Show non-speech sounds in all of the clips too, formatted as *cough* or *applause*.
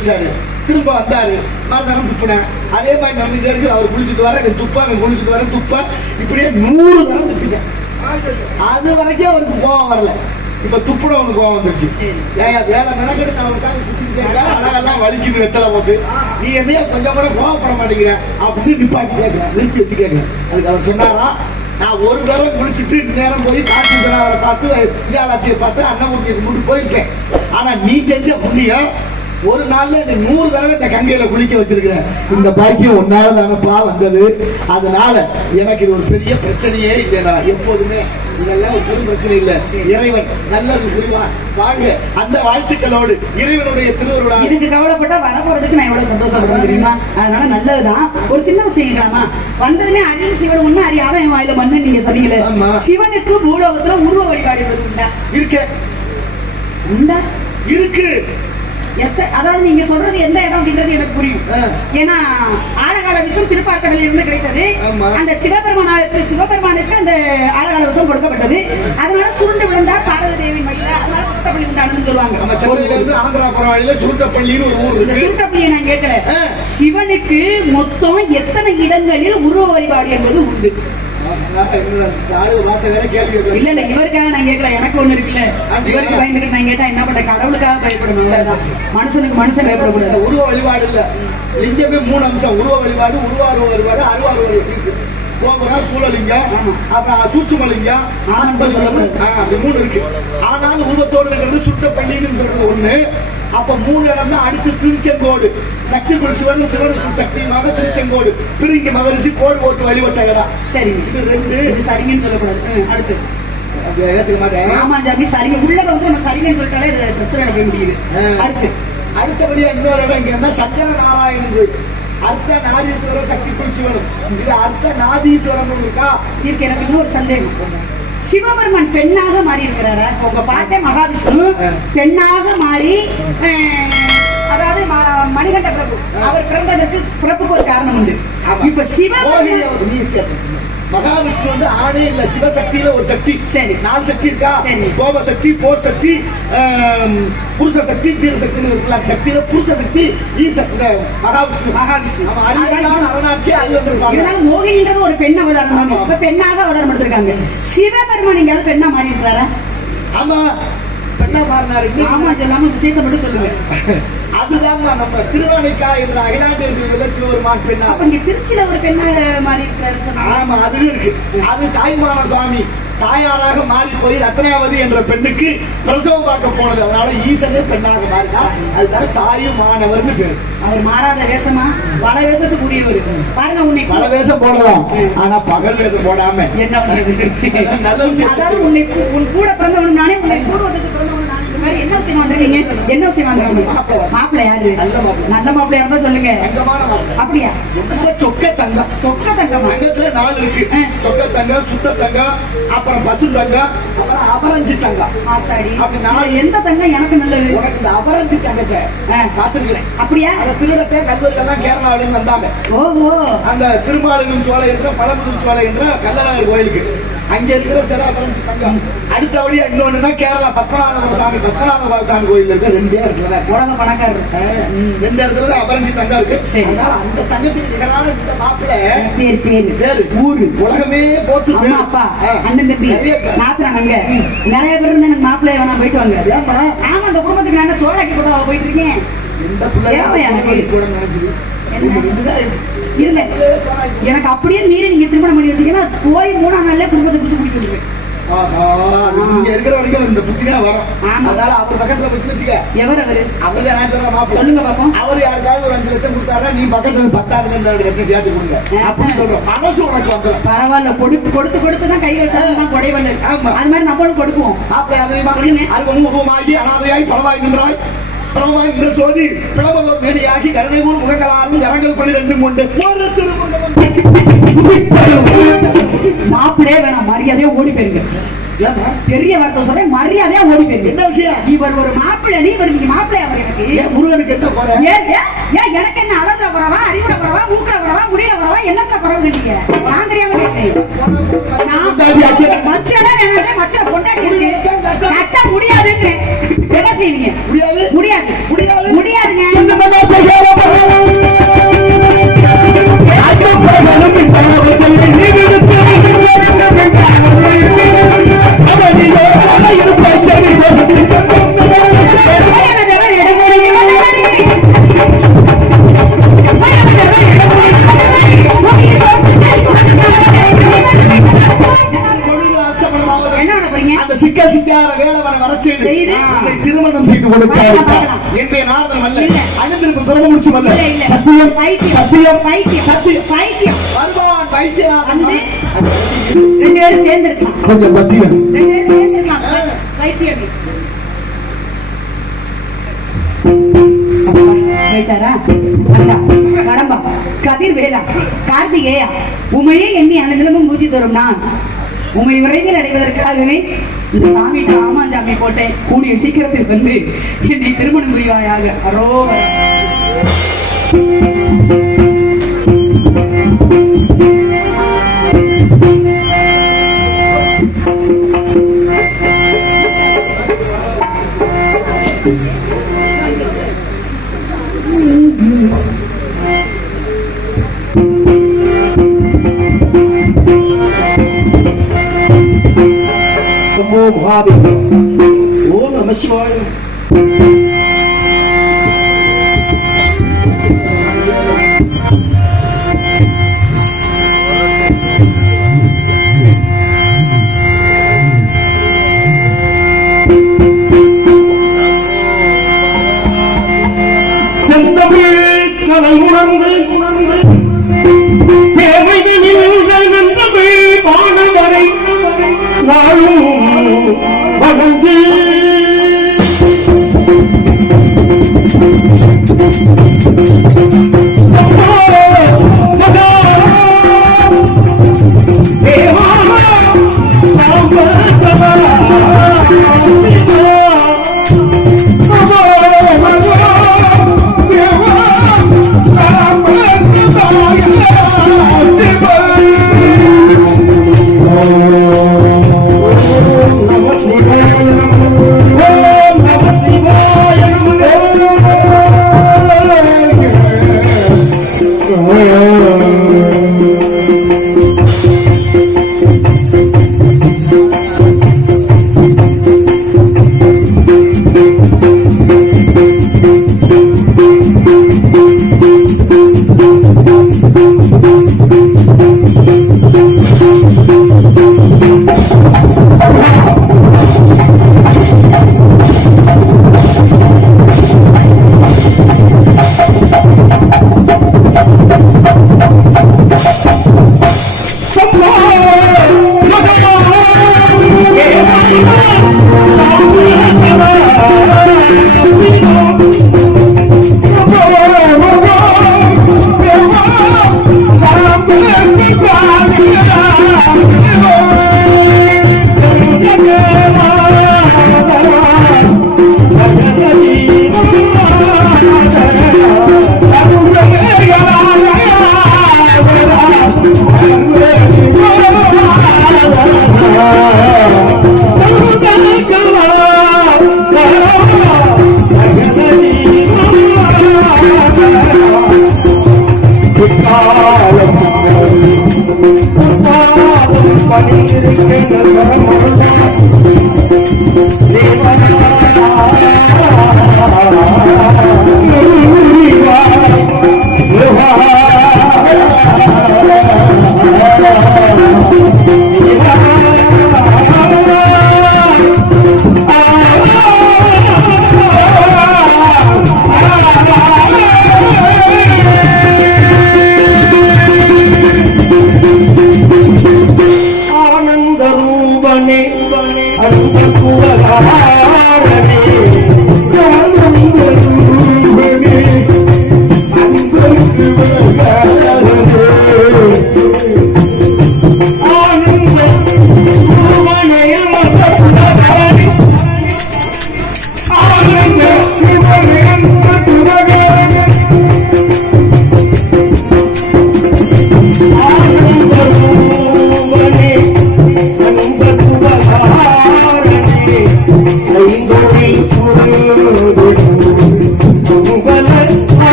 குளிச்சாரு. திரும்ப வந்தாரு. மறுநாள் துப்புனேன். அதே மாதிரி நடந்துட்டே இருக்கு. அவர் குளிச்சுட்டு வர எனக்கு துப்பா அவன் குளிச்சுட்டு வர துப்பா. இப்படியே நூறு தரம் துப்பிட்டேன். அது வரைக்கும் அவருக்கு கோவம் வரல. இப்ப துப்புட அவனுக்கு கோவம் வந்துருச்சு. ஏன் வேலை மெனக்கெடு நம்ம உட்கார்ந்து துப்பிட்டு அழகெல்லாம் வலிக்குது வெத்தலை போட்டு. நீ என்னைய கொஞ்சம் கூட கோவப்பட மாட்டேங்கிற. அப்படின்னு நிப்பாட்டி கேட்கிறேன் நிறுத்தி வச்சு கேட்கிறேன் அதுக்கு அவர் சொன்னாரா நான் ஒரு தடவை குளிச்சுட்டு நேரம் போய் காட்சி அவரை பார்த்து விஜயாலாட்சியை பார்த்து அன்னமூர்த்தியை கும்பிட்டு போயிருக்கேன். ஆனா நீ செஞ்ச புண்ணியம் ஒரு நாள்ல நீ நூறு தடவை இந்த கங்கையில குளிக்க வச்சிருக்கிற இந்த பாக்கியம் ஒன்னால தானப்பா வந்தது. அதனால எனக்கு இது ஒரு பெரிய பிரச்சனையே இல்லைடா. எப்போதுமே இதெல்லாம் ஒரு பெரும் பிரச்சனை இல்ல. இறைவன் நல்லது புரிவான். வாழ்க. அந்த வாழ்த்துக்களோடு இறைவனுடைய திருவருளா. இதுக்கு கவலைப்பட்டா வரப்போறதுக்கு நான் எவ்வளவு சந்தோஷப்படுறேன் தெரியுமா? அதனால நல்லதுதான். ஒரு சின்ன விஷயம் கேட்கலாமா? வந்ததுமே அரியன் சிவன் ஒண்ணு அறியாத என் வாயில மண்ணு நீங்க சொன்னீங்களே. சிவனுக்கு பூலோகத்துல உருவ வழிபாடு உண்டா? இருக்க. உண்டா? இருக்கு. அதாவது நீங்க சொல்றது எந்த இடம் அப்படின்றது எனக்கு புரியும். ஏன்னா ஆழகால விஷம் திருப்பார்க்கடலில் இருந்து கிடைத்தது. அந்த சிவபெருமானுக்கு சிவபெருமானுக்கு அந்த ஆழகால விஷம் கொடுக்கப்பட்டது. அதனால சுருண்டு விழுந்தார் பார்வதி தேவி மடியில அதனால நம்ம சென்னையில சொல்லுவாங்க. ஆந்திரா போற வழியில சுருட்டப்பள்ளின்னு ஒரு ஊர் இந்த இருக்கு சுருட்டப்பள்ளியை நான் கேட்கிறேன். சிவனுக்கு மொத்தம் எத்தனை இடங்களில் உருவ வழிபாடு என்பது உண்டு? இல்ல இல்ல இவருக்காக நான் கேட்கல எனக்கு ஒண்ணு இருக்குல்ல? இவருக்கு பயந்துகிட்டு நான் கேட்டா என்ன பண்ண கடவுளுக்காக பயப்படணும். மனுஷனுக்கு மனுஷன் பயப்படக்கூடாது. உருவ வழிபாடு இல்ல. லிங்கமே மூணு அம்சம். உருவ வழிபாடு உருவார்வ வழிபாடு அருவார்வ கோபுரம் சூழலிங்கம். அப்புறம் சூட்சுமலிங்கம் அப்படி மூணு இருக்கு. ஆனாலும் உருவத்தோடு இருக்கிறது சுட்டப்பள்ளின்னு சொல்றது ஒண்ணு. அப்ப மூணு இடம்னா அடுத்து திருச்செங்கோடு. சக்தி சிவன் சிவனுக்கு சக்தியுமாக திருச்செங்கோடு. பிரிங்க மகரிஷி கோடு போட்டு வழிபட்ட இடம். சரி. இது ரெண்டு. இது சரிங்கன்னு சொல்லக்கூடாது. அடுத்து. ஏத்துக்க மாட்டேன். ஆமா ஜாமி சரிங்க. உள்ள வந்து நம்ம சரிங்கன்னு சொல்லிட்டாலே பிரச்சனை போய் முடியுது. அடுத்து. அடுத்தபடியா இன்னொரு இடம் இங்க என்ன? சங்கர நாராயணன் கோயில். அர்த்த நாதீஸ்வரர் சக்தி சிவனும் இது அர்த்த நாதீஸ்வரன் இருக்கா? இருக்கு எனக்கு இன்னொரு சந்தேகம். சிவபெருமான் பெண்ணாக மாறி இருக்கிறாரா உங்க பாட்டே மகாவிஷ்ணு. பெண்ணாக மாறி அதாவது மணிகண்ட பிரபு. அவர் பிறந்ததற்கு பிறப்புக்கு ஒரு காரணம் உண்டு. இப்ப மோகினி மகாவிஷ்ணு வந்து ஆணே இல்ல சிவசக்தியில ஒரு சக்தி. சரி. நாலு சக்தி இருக்கா. கோப சக்தி போர் சக்தி புருஷ சக்தி வீர சக்தின்னு இருக்குல்ல சக்தியில புருஷ சக்தி மகாவிஷ்ணு. மகாவிஷ்ணு. அரணாக்கி அது வந்திருப்பாங்க. இருந்தாலும் மோகினின்றது ஒரு பெண் அவதாரம். இப்ப பெண்ணாக அவதாரம் எடுத்திருக்காங்க. சிவபெருமான் எங்கேயாவது பெண்ணா மாறி இருக்கிறாரா ஆமா. பெண்ணா மாறினாரு. ஆமா சொல்லாம விஷயத்தை மட்டும் சொல்லுங்க. *laughs* அதுதான் நம்ம திருவானைக்கா என்ற அகிலாண்டேஸ்வரியில சிவபெருமான் பெண்ணா இங்க திருச்சியில ஒரு பெண்ணாக மாறி இருக்கிறாரு ஆமா அது இருக்கு. அது தாய்மான சுவாமி. தாயாராக மாறி போய் ரத்னாவதி என்ற பெண்ணுக்கு பிரசவம் பார்க்க போனது. அதனால ஈசனே பெண்ணாக மாறினா அதுக்காக தாயும் மாணவர்னு பேர். அவர் மாறாத வேஷமா? பல வேஷத்துக்கு உரியவர். பாருங்க உன்னை பல வேஷம் போடலாம். ஆனா பகல் வேஷம் போடாம. என்ன நல்ல விஷயம். அதாவது உன்னை உன் கூட பிறந்தவன் நானே உன்னை பூர்வத்துக்கு பிறந்தவன் என்ன விஷயம் வந்திருக்கீங்க என்ன விஷயம் வந்திருக்கீங்க மாப்பிள்ளை. யாரு? நல்ல மாப்பிள்ளை. நல்ல மாப்பிள்ளையா இருந்தா சொல்லுங்க. அப்படியா? சொக்க தங்கம். சொக்க தங்கமா? தங்கத்துல நாலு இருக்கு. சொக்க தங்கம் சுத்த தங்கம் அப்புறம் பசு தங்கம் அப்புறம் அபரஞ்சி தங்கம். அப்படி நான் எந்த தங்கம் எனக்கு நல்லது? உனக்கு இந்த அபரஞ்சி தங்கத்தை ஆ. காத்திருக்கிறேன். அப்படியா? அந்த திருடத்தை கல்வெட்டெல்லாம் கேரளாவில இருந்து வந்தாங்க. ஓஹோ. அந்த திருமாலிங்கம் சோலை என்ற பழமுதிர் சோலை என்ற கல்லழகர் கோயிலுக்கு. அங்க இருக்கிற சில அபரஞ்சி தங்கம் அடுத்தபடியா இன்னொன்னுன்னா கேரளா பத்மநாப சாமி பத்மநாப சாமி கோயில் இருக்க ரெண்டே இடத்துல தான். உலக பணக்காரர் ஆ, ரெண்டு இடத்துல தான் அபரஞ்சி தங்கம் இருக்கு. அந்த தங்கத்துக்கு நிகரான இந்த மாப்பிள்ளை பேர் பேரு. பேரு ஊரு. உலகமே போற்று அம்மா அப்பா அண்ணன் தம்பி. நிறைய பேர். நாத்துறாங்க நிறைய பேர் இருந்தா எனக்கு மாப்பிள்ளை வேணா போயிட்டு வாங்க. ஏம்மா? ஆமா அந்த குடும்பத்துக்கு நான் சோறாக்கி போட்டு போயிட்டு இருக்கேன்? எந்த பிள்ளை எனக்கு? கூட நினைச்சது? இது சோறாக்கி எனக்கு அப்படியே மீறி நீங்க திருமணம் பண்ணி வச்சீங்கன்னா போய் மூணாம் நாள்ல குடும்பத்தை பிடிச்சி அது ஆமா. அதனால அவர் தான் யாருக்காவது ஒரு அஞ்சு லட்சம் கொடுத்தாருன்னா நீ பக்கத்துல ரெண்டு லட்சம் சேர்த்து கொடுங்க. அப்படின்னு சொல்றோம். மனசு உனக்கு வந்துடும் பரவாயில்ல கொடுத்து கொடுத்து கொடுத்து தான் கை வச்சாதான் கொடைவல்ல ஆமா. அது மாதிரி நம்மளும் கொடுக்குவோம். மாப்பிள்ளை அதிகமா சொல்லுங்க. உருவமாகி அனாதையாய் பலவாய் நின்றாய். பிரமமாய் நின்ற சோதி பிளமதோர் மேனியாகி கருணைகூர் முகங்களாரும் கரங்கள் பண்ணி ரெண்டும் கொண்டு. மாப்பிள்ளையே வேணாம் மரியாதையா ஓடி போயிருங்க? பெரிய வார்த்தை சொல்றேன் மரியாதையா ஓடி போயிருங்க என்ன விஷயம் இவர் ஒரு மாப்பிள்ளை நீ இவர் நீங்க மாப்பிள்ளை அவர் எனக்கு ஏன் முருகனுக்கு என்ன குறை ஏன் ஏன் எனக்கு என்ன அளவுல குறவா அறிவுல குறவா மூக்குல குறவா முடியல குறவா என்னத்துல குறவு கண்டிக்க நான் தெரியாம ஆச்சு. மச்சனா வேணாம் மச்சன கொண்டாடி முடியாதுங்கிறேன் செய்வீங்க. முடியாது? முடியாது. முடியாது. முடியாதுங்க. பைத்தியம். சத்தியம் பைத்தியம். சத்தியம் பைத்தியம். வருவான் வைத்தியநாதன் வந்து ரெண்டு பேரும் சேர்ந்திருக்கலாம். கொஞ்சம் பத்தியம் ரெண்டு பேரும் சேர்ந்திருக்கலாம். பைத்தியம். கதிர்வேலா, கார்த்திகேயா, உமையே எண்ணி அனுதினமும் பூஜை தரும் நான் உமை விரைவில் அடைவதற்காகவே இந்த சாமிகிட்ட ஆமாஞ்சாமி போட்டேன் கூடிய சீக்கிரத்தில் வந்து என்னை திருமணம் புரிவாயாக அரோவர ဘွားပြီဘိုးမမရှိပါဘူး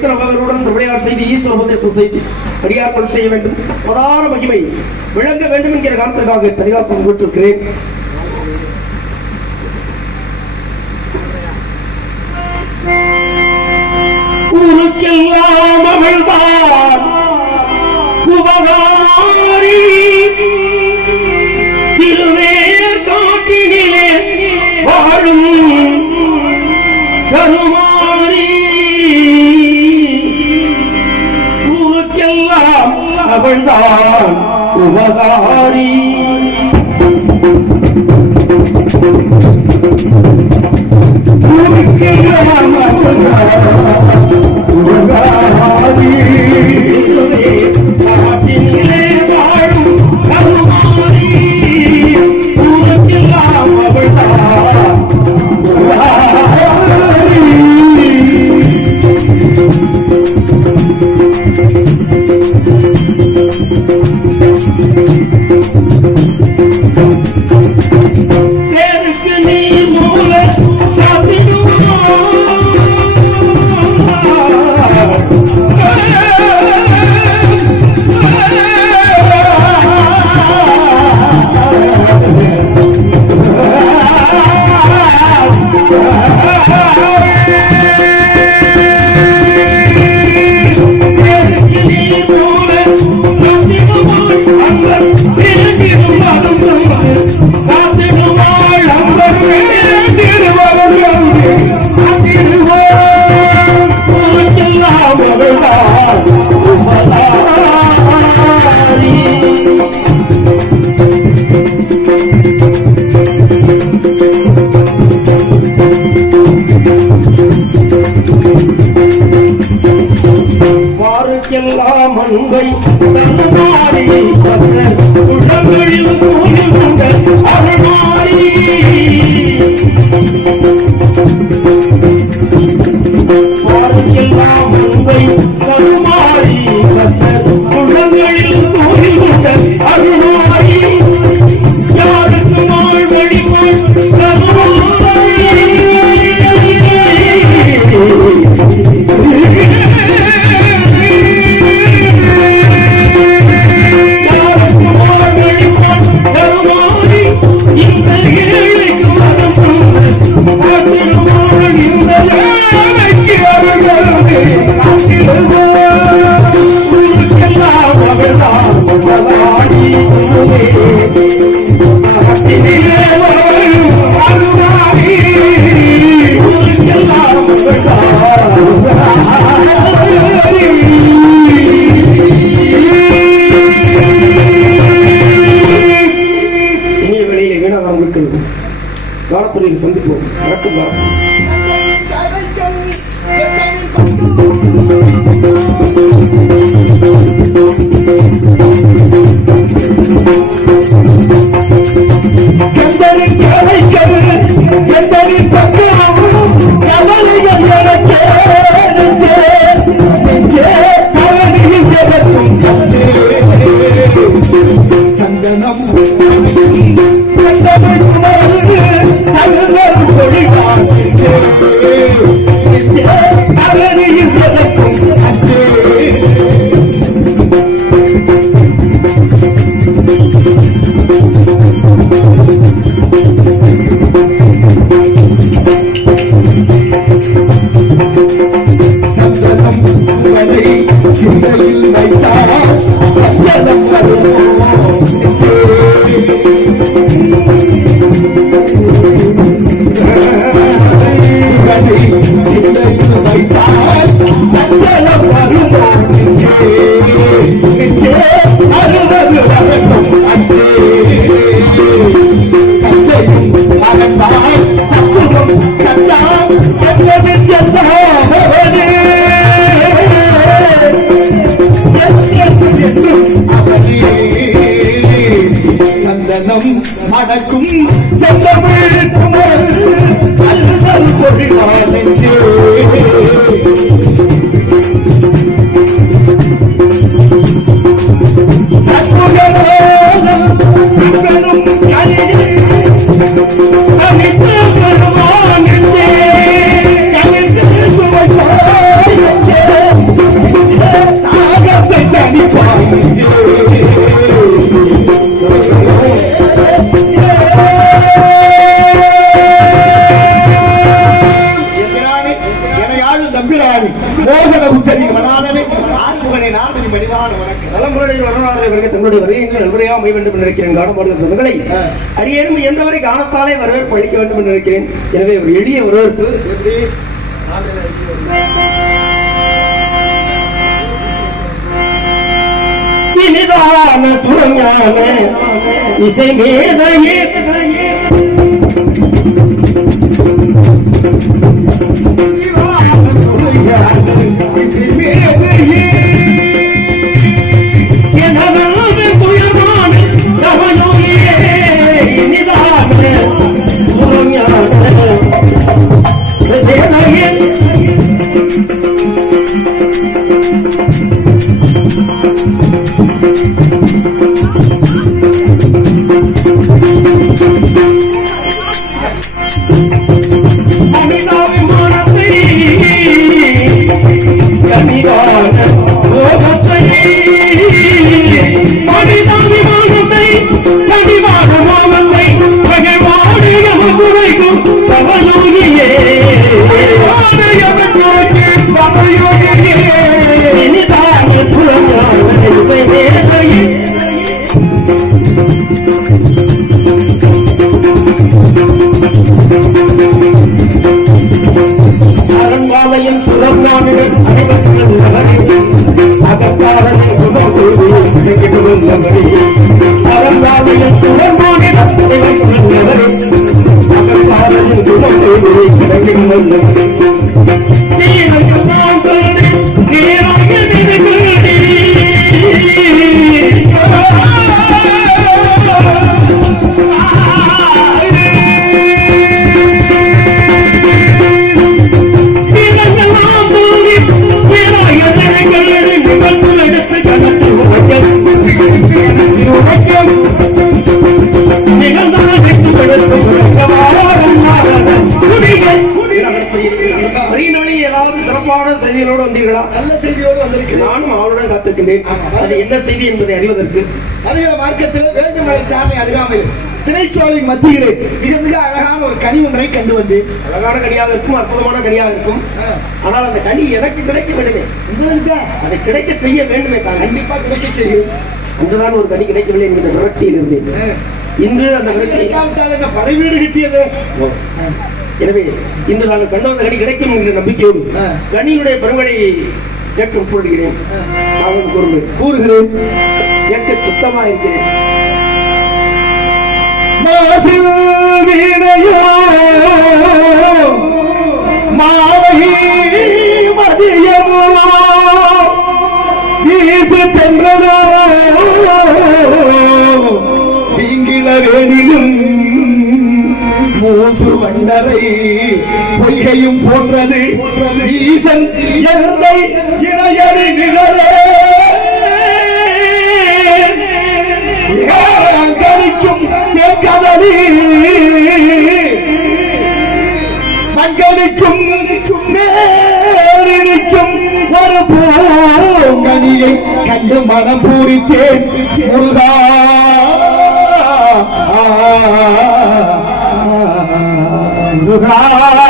கந்தமாரி வைப்படைத்து நபர்களுடன் செய்து ஈஸ்வர உபதேசம் செய்து அடியார்கள் செய்ய வேண்டும்? பிரதான மகிமை விளங்க வேண்டும் என்கிற காரணத்திற்காக தனிகாசம் விட்டிருக்கிறேன் ஊருக்கெல்லாம் அவள்தான் உபகாரி. திருவேர் காட்டினிலே வாழும் கருமாரி அவள்தான் உபகாரி ஊருக்கெல்லாம் அவள்தான் உபகாரி காலத்துறையில் சந்திப்போம். வணக்கம் Okay. அடியேனும் வரவேற்பு அளிக்க வேண்டும் என்று நினைக்கிறேன். எனவே ஒரு எளிய வரவேற்பு. எப்படி இனிதான சுரஞான இசை மேதையே. அது என்ன செய்தி என்பதை அறிவதற்கு வருகிற மார்க்கத்தில் வேண்டுமலை சாரணை அருகாமையில் திரைச்சோலை மத்தியிலே மிக மிக அழகான ஒரு கனி ஒன்றை கண்டு வந்தேன். அழகான கனியாக இருக்கும் அற்புதமான கனியாக இருக்கும். ஆனால் அந்த கனி எனக்கு கிடைக்க வேண்டுமே. உங்களுக்கு தான் அதை கிடைக்க செய்ய வேண்டுமே தாங்க கண்டிப்பா கிடைக்க செய்யும். அங்குதான் ஒரு கனி கிடைக்கவில்லை என்கிற விரக்தியில் இருந்தேன். இன்று அந்த கிடைக்காவிட்டால் என்ன படை வீடு கிட்டியது எனவே இன்று நாங்கள் கண்ட வந்த கனி கிடைக்கும் என்கிற நம்பிக்கையோடு ஆ. கனியினுடைய பெருமழை கேட்க உட்படுகிறேன் நான் கூறுங்கள் கூறுகிறேன். கேட்க சித்தமா இருக்கிறேன். மாலை மதியமோ வீசு தென்றலோ பீங்கிள வேணிலும் மூசு வண்டரை பொய்கையும் போன்றது. ஈசன் எந்தை இணையடி நிழலே பங்களிக்கும் நேரிடிக்கும் ஒரு பூங்கனியை கண்டு மனம் பூரித்தேன் முருகா முருகா முருகா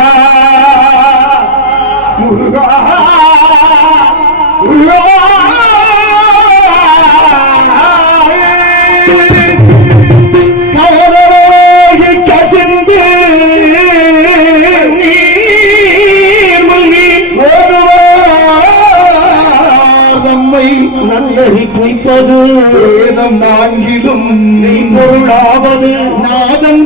நல்லறி குய்ப்பது வேதம் நான்கிலும் பொருளாவது நாதன்